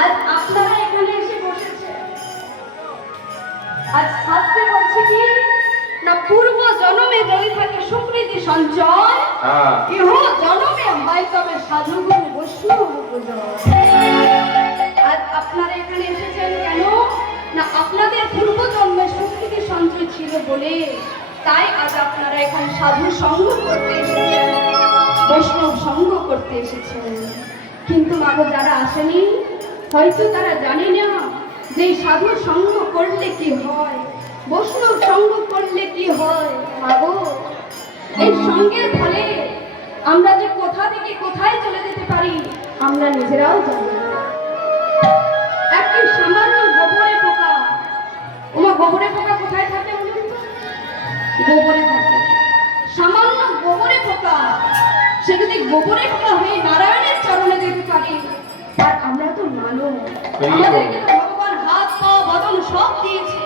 আজ আপনারা এখানে এসে বসেছেন। আজ শাস্ত্রে বলছে কি না, পূর্ব জন্মে যদি থাকে সুকৃতি সঞ্চয়, ইহ জন্মে হয় তবে সাধুগুণ বৈষ্ণব পূজন। আজ আপনারা এখানে এসেছেন কেন না, আপনাদের পূর্ব জন্মে সুকৃতি সঞ্চয় ছিল বলে তাই আজ আপনারা এখানে সাধু সঙ্গ করতে এসেছেন, বৈষ্ণব সঙ্গ করতে এসেছেন। কিন্তু মাগো যারা আসেনি হয়তো তারা জানে না যে সাধু সঙ্গ করলে কি হয়, বৈষ্ণব সঙ্গ করলে কি হয়। মাগো এই সঙ্গের ফলে আমরা যে কোথা থেকে কোথায় চলে যেতে পারি আমরা নিজেরাও জানি না। একটি সামান্য গোবরে পোকা, ওমা গোবরে পোকা কোথায় থাকে বলুন তো? গোবরে থাকে। সামান্য গোবরে পোকা সে যদি গোবরে পোকা হয়ে নারায়ণের চরণে যেতে পারে, আর আমরা তো মানব, আমাদেরকে তো ভগবান হাত পা বদন সব দিয়েছে,